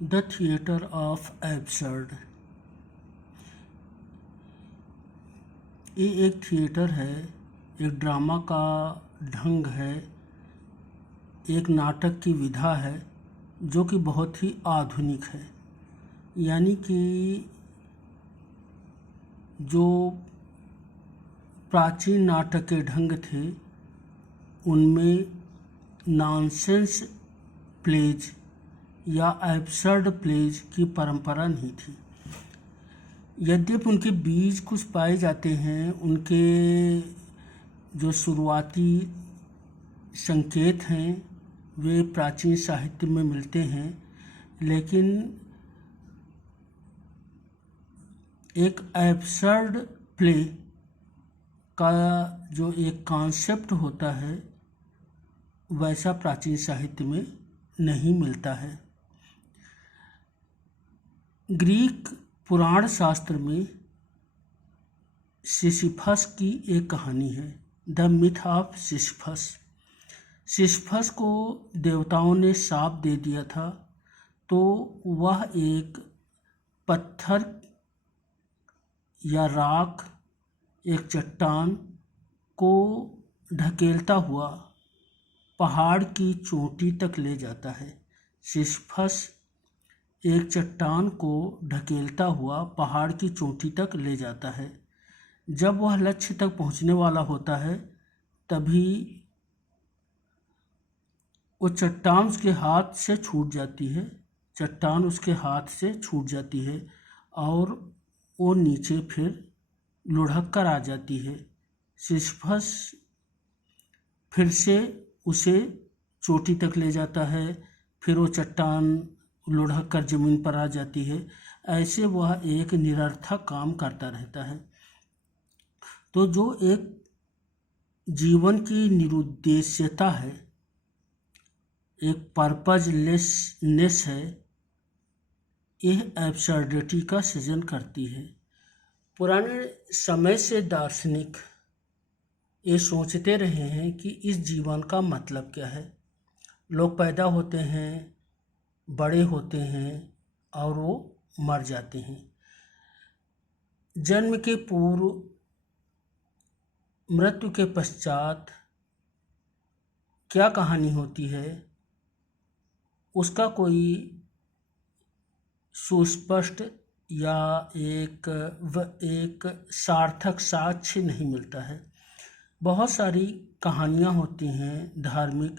The theatre of absurd. ये एक theatre है, एक ड्रामा का ढंग है, एक नाटक की विधा है जो कि बहुत ही आधुनिक है। यानी कि जो प्राचीन नाटक के ढंग थे उनमें नॉनसेंस प्लेज या एब्सर्ड प्लेज की परंपरा नहीं थी। यद्यपि उनके बीज कुछ पाए जाते हैं, उनके जो शुरुआती संकेत हैं वे प्राचीन साहित्य में मिलते हैं, लेकिन एक एब्सर्ड प्ले का जो एक कॉन्सेप्ट होता है वैसा प्राचीन साहित्य में नहीं मिलता है। ग्रीक पुराण शास्त्र में सिसिफस की एक कहानी है, the myth of Sisyphus. Sisyphus को देवताओं ने शाप दे दिया था, तो वह एक पत्थर या राख, एक चट्टान को ढकेलता हुआ पहाड़ की चोटी तक ले जाता है। सिसिफस एक चट्टान को ढकेलता हुआ पहाड़ की चोटी तक ले जाता है। जब वह लक्ष्य तक पहुंचने वाला होता है तभी वो चट्टान उसके हाथ से छूट जाती है, चट्टान उसके हाथ से छूट जाती है और वो नीचे फिर लुढ़क कर आ जाती है। सिसिफस फिर से उसे चोटी तक ले जाता है, फिर वो चट्टान लुढ़क कर जमीन पर आ जाती है। ऐसे वह एक निरर्थक काम करता रहता है। तो जो एक जीवन की निरुद्देश्यता है, एक पर्पजलेसनेस है, यह एब्सर्डिटी का सृजन करती है। पुराने समय से दार्शनिक ये सोचते रहे हैं कि इस जीवन का मतलब क्या है। लोग पैदा होते हैं, बड़े होते हैं और वो मर जाते हैं। जन्म के पूर्व, मृत्यु के पश्चात क्या कहानी होती है उसका कोई सुस्पष्ट या एक सार्थक साक्ष्य नहीं मिलता है। बहुत सारी कहानियाँ होती हैं धार्मिक,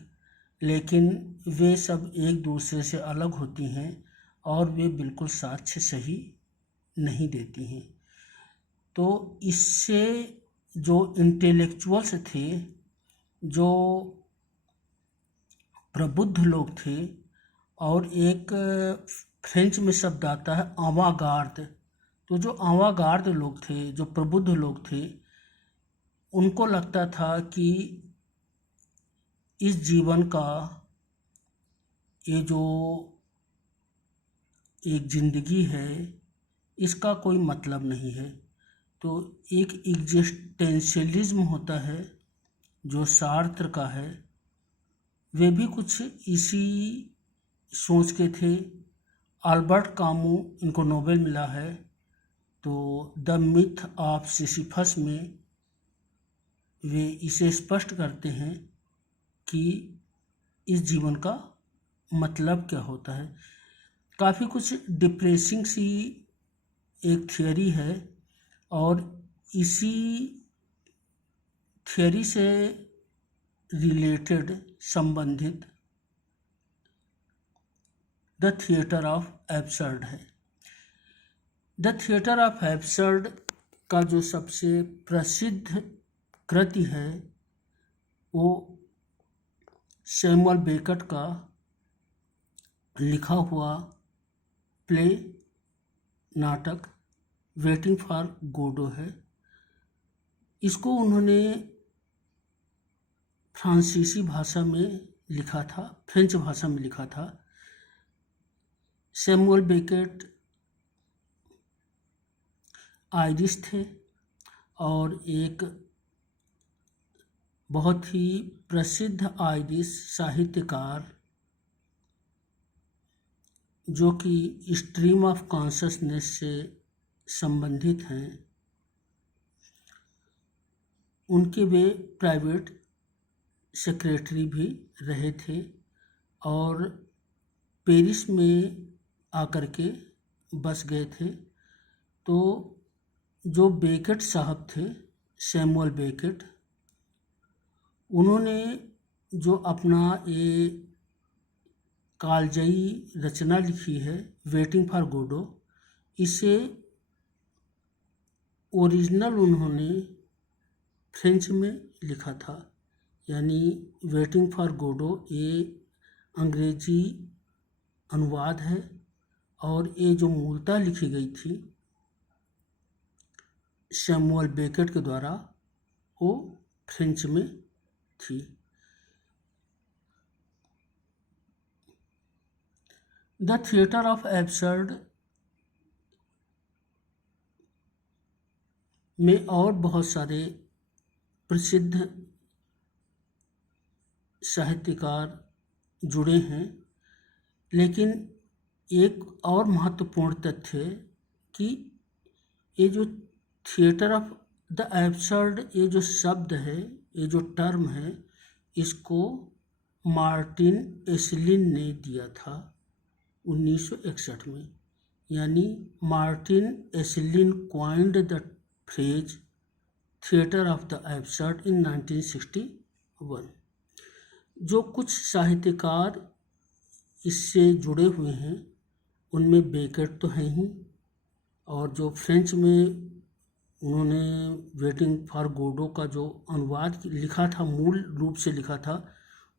लेकिन वे सब एक दूसरे से अलग होती हैं और वे बिल्कुल साक्ष्य सही नहीं देती हैं। तो इससे जो इंटेलेक्चुअल्स थे, जो प्रबुद्ध लोग थे, और एक फ्रेंच में शब्द आता है अवागार्द, तो जो अवागार्द लोग थे, जो प्रबुद्ध लोग थे, उनको लगता था कि इस जीवन का ये जो एक जिंदगी है इसका कोई मतलब नहीं है। तो एक एग्जिस्टेंशियलिज्म होता है जो सार्त्र का है, वे भी कुछ इसी सोच के थे। अल्बर्ट कामू, इनको नोबेल मिला है, तो द मिथ ऑफ सिसिफस में वे इसे स्पष्ट करते हैं कि इस जीवन का मतलब क्या होता है। काफ़ी कुछ डिप्रेसिंग सी एक थियोरी है और इसी थियोरी से रिलेटेड संबंधित द थिएटर ऑफ एब्सर्ड है। द थिएटर ऑफ एब्सर्ड का जो सबसे प्रसिद्ध कृति है वो सैमुअल बेकट का लिखा हुआ प्ले, नाटक वेटिंग फॉर गोडो है। इसको उन्होंने फ्रांसीसी भाषा में लिखा था, फ्रेंच भाषा में लिखा था। सैमुअल बेकेट आयरिश थे और एक बहुत ही प्रसिद्ध आयरिश साहित्यकार जो कि स्ट्रीम ऑफ कॉन्शसनेस से संबंधित हैं, उनके वे प्राइवेट सेक्रेटरी भी रहे थे और पेरिस में आकर के बस गए थे। तो जो बेकेट साहब थे, सैमुअल बेकेट, उन्होंने जो अपना ये कालजयी रचना लिखी है वेटिंग फॉर गोडो, इसे ओरिजिनल उन्होंने फ्रेंच में लिखा था। यानी वेटिंग फॉर गोडो ये अंग्रेजी अनुवाद है और ये जो मूलतः लिखी गई थी सैमुअल बेकेट के द्वारा, वो फ्रेंच में थी। द थिएटर ऑफ एब्सर्ड में और बहुत सारे प्रसिद्ध साहित्यकार जुड़े हैं, लेकिन एक और महत्वपूर्ण तथ्य है कि ये जो थिएटर ऑफ द एब्सर्ड, ये जो शब्द है, ये जो टर्म है, इसको मार्टिन एसलिन ने दिया था 1961 में। यानी Martin Esslin coined the phrase theatre of the absurd in 1961। जो कुछ साहित्यकार इससे जुड़े हुए हैं उनमें बेकेट तो हैं ही, और जो फ्रेंच में उन्होंने वेटिंग फॉर गोडो का जो अनुवाद लिखा था, मूल रूप से लिखा था,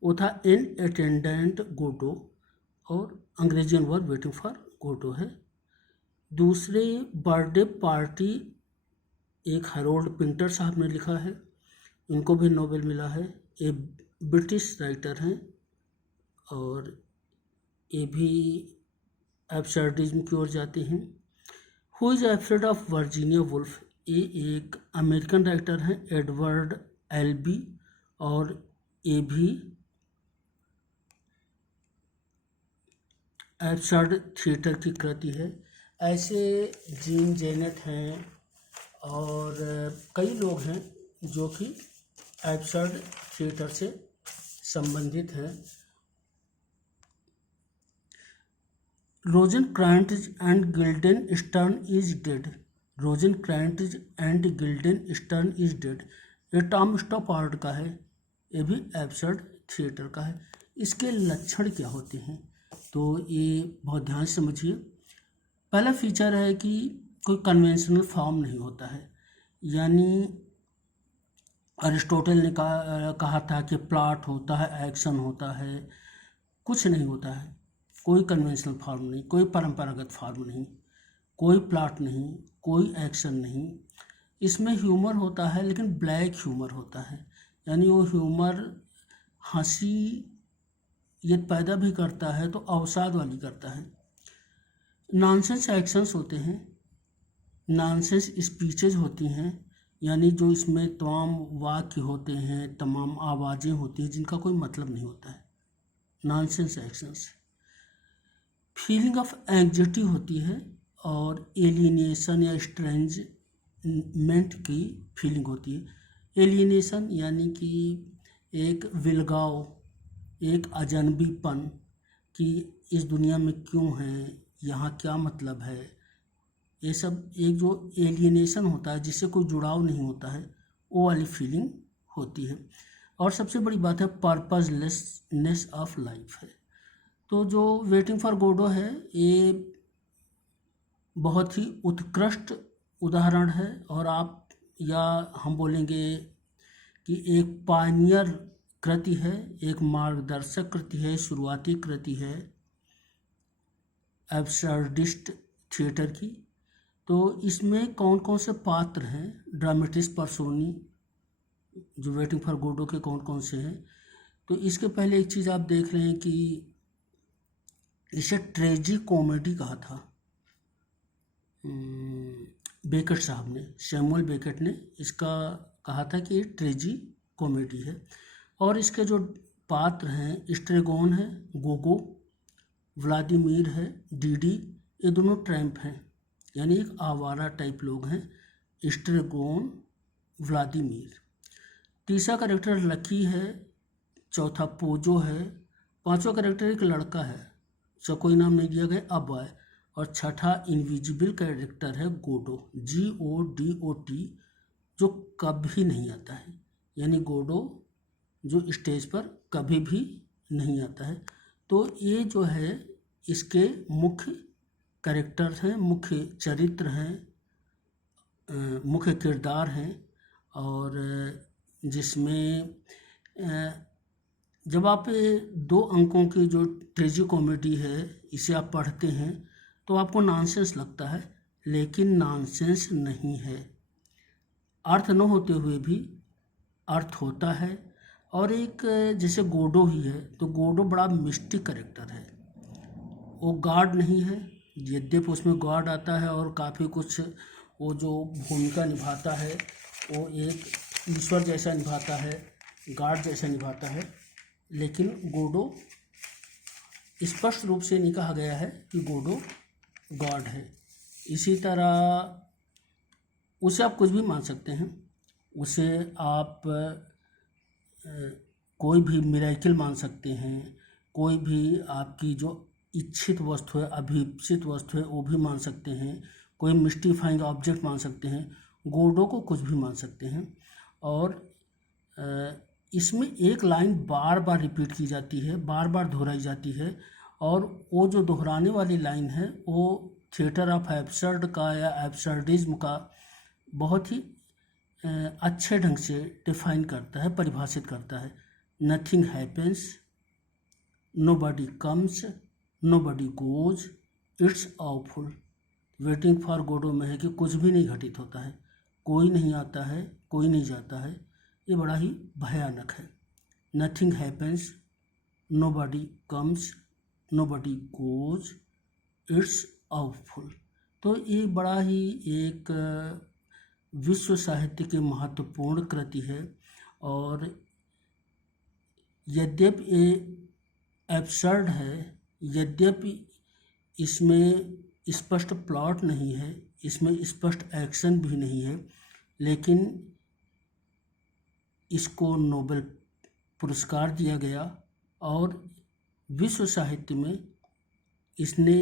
वो था एन अटेंडेंट गोडो, और अंग्रेजी अनुवाद वेटिंग फॉर गोडो है। दूसरे बर्थडे पार्टी एक हैरोल्ड पिंटर साहब ने लिखा है, इनको भी नोबेल मिला है। ये ब्रिटिश राइटर हैं और ये भी एब्सर्डिज्म की ओर जाते हैं। Who is absurd of Virginia Woolf, ये एक अमेरिकन राइटर हैं, एडवर्ड एल्बी, और ये भी एब्सर्ड थिएटर की कृति है। ऐसे जीन जेनेट हैं और कई लोग हैं जो कि एब्सर्ड थिएटर से संबंधित हैं। Rosencrantz and Guildenstern is dead, Rosencrantz and Guildenstern is dead, ये टॉम स्टॉपार्ड का है, ये भी एब्सर्ड थिएटर का है। इसके लक्षण क्या होते हैं, तो ये बहुत ध्यान से समझिए। पहला फीचर है कि कोई कन्वेंशनल फॉर्म नहीं होता है। यानी अरिस्टोटल ने कहा था कि प्लॉट होता है, एक्शन होता है, कुछ नहीं होता है। कोई कन्वेंशनल फॉर्म नहीं, कोई परंपरागत फॉर्म नहीं, कोई प्लॉट नहीं, कोई एक्शन नहीं। इसमें ह्यूमर होता है, लेकिन ब्लैक ह्यूमर होता है। यानी वो ह्यूमर हंसी ये पैदा भी करता है तो अवसाद वाली करता है। नॉनसेंस एक्शंस होते हैं, नॉनसेंस स्पीचेज होती हैं, यानी जो इसमें तमाम वाक्य होते हैं, तमाम आवाज़ें होती हैं जिनका कोई मतलब नहीं होता है, nonsense actions. Feeling of anxiety होती है और एलियनेशन या स्ट्रेंजमेंट की फीलिंग होती है। एलियनेशन यानी कि एक विलगाव, एक अजनबीपन कि इस दुनिया में क्यों है, यहाँ क्या मतलब है, ये सब एक जो एलियनेशन होता है जिससे कोई जुड़ाव नहीं होता है, वो वाली फीलिंग होती है। और सबसे बड़ी बात है पर्पसलेसनेस ऑफ लाइफ है। तो जो वेटिंग फॉर गोडो है ये बहुत ही उत्कृष्ट उदाहरण है, और आप या हम बोलेंगे कि एक पायनियर कृति है, एक मार्गदर्शक कृति है, शुरुआती कृति है एब्सर्डिस्ट थिएटर की। तो इसमें कौन कौन से पात्र हैं, ड्रामेटिस पर्सोनी जो वेटिंग फॉर गोडो के कौन कौन से हैं, तो इसके पहले एक चीज़ आप देख रहे हैं कि इसे ट्रेजी कॉमेडी कहा था बेकेट साहब ने, सैमुअल बेकेट ने इसका कहा था कि ये ट्रेजी कॉमेडी है। और इसके जो पात्र हैं, स्ट्रेगोन है, गोगो, व्लादिमीर है, डीडी, ये दोनों ट्रैम्प हैं, यानी एक आवारा टाइप लोग हैं। स्ट्रेगोन, व्लादिमीर। तीसरा कैरेक्टर लकी है, चौथा पोजो है, पांचवा कैरेक्टर एक लड़का है, उसका कोई नाम नहीं दिया गया, अबॉय, और छठा इनविजिबल कैरेक्टर है गोडो, GODOT, जो कभी नहीं आता है, यानी गोडो जो स्टेज पर कभी भी नहीं आता है। तो ये जो है इसके मुख्य कैरेक्टर हैं, मुख्य चरित्र हैं, मुख्य किरदार हैं। और जिसमें जब आप 2 अंकों की जो ट्रेजी कॉमेडी है इसे आप पढ़ते हैं तो आपको नॉनसेंस लगता है, लेकिन नॉनसेंस नहीं है। अर्थ न होते हुए भी अर्थ होता है। और एक जैसे गोडो ही है, तो गोडो बड़ा मिस्टिक कैरेक्टर है, वो गॉड नहीं है, यद्यपि उसमें गॉड आता है और काफ़ी कुछ वो जो भूमिका निभाता है वो एक ईश्वर जैसा निभाता है, गॉड जैसा निभाता है, लेकिन गोडो स्पष्ट रूप से नहीं कहा गया है कि गोडो गॉड है। इसी तरह उसे आप कुछ भी मान सकते हैं, उसे आप कोई भी मिरेकल मान सकते हैं, कोई भी आपकी जो इच्छित वस्तु है, अभीप्सित वस्तु है वो भी मान सकते हैं, कोई मिस्टिफाइंग ऑब्जेक्ट मान सकते हैं, गोडो को कुछ भी मान सकते हैं। और इसमें एक लाइन बार बार रिपीट की जाती है, बार बार दोहराई जाती है, और वो जो दोहराने वाली लाइन है वो थिएटर ऑफ एब्सर्ड का या एब्सर्डिज्म का बहुत ही अच्छे ढंग से डिफाइन करता है, परिभाषित करता है। Nothing happens, nobody comes, nobody goes, it's awful. Waiting for Godot में है कि कुछ भी नहीं घटित होता है, कोई नहीं आता है, कोई नहीं जाता है, ये बड़ा ही भयानक है। Nothing happens, nobody comes, nobody goes, it's awful. तो ये बड़ा ही एक विश्व साहित्य की महत्वपूर्ण कृति है। और यद्यपि ये एब्सर्ड है, यद्यपि इसमें स्पष्ट प्लॉट नहीं है, इसमें स्पष्ट एक्शन भी नहीं है, लेकिन इसको नोबेल पुरस्कार दिया गया और विश्व साहित्य में इसने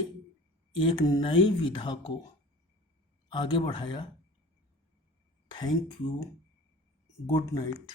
एक नई विधा को आगे बढ़ाया। Thank you, good night.